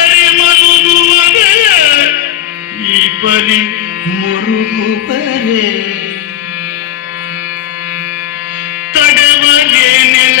ಪರಿ ಮರುಗುವರೇ ಈ ಪರಿ ತಡವಗೆ ನೆಲ